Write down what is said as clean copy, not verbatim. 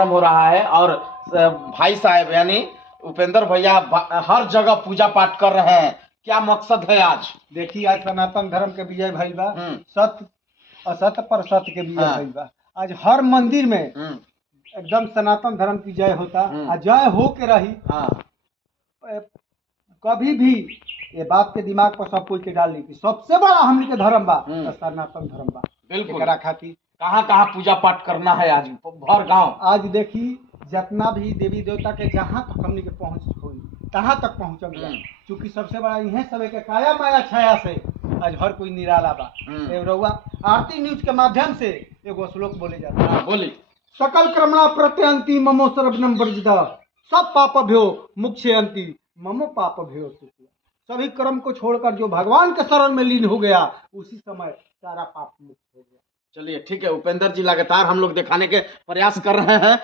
हो रहा है और भाई साहब यानी उपेंद्र भैया हर जगह पूजा पाठ कर रहे हैं। क्या मकसद है आज? देखिए, आज सनातन धर्म के विजय भइल बा। सत्य असत्य पर सत्य के विजय भइल बा। आज हर मंदिर में एकदम सनातन धर्म की जय होता। आ जय हो के रही। कभी भी ये बात के दिमाग पर सब कोई के डाल ली कि सबसे बड़ा हमनी के धर्म बा सनातन धर्म बा। बिल्कुल। खातिर कहाँ कहाँ पूजा पाठ करना है आज भर गांव। आज देखी जितना भी देवी देवता के जहाँ तक हमनी के पहुँच हुई तहाँ तक पहुँचल बा। चूँकि सबसे बड़ा इहे सब के काया माया छाया से आज हर कोई निराला बा। रउआ आरती न्यूज के माध्यम से एगो श्लोक बोले जाता है। बोली। सकल कर्मणा प्रत्यंति ममो सर्वनम वर्जिता सब पापभ्यो मुक्षयंति ममो पापभ्यो सुखिया। सभी कर्म को छोड़कर जो भगवान के शरण में लीन हो गया उसी समय सारा पाप मुक्त हो गया। चलिए ठीक है, उपेंद्र जी लगातार हम लोग दिखाने के प्रयास कर रहे हैं।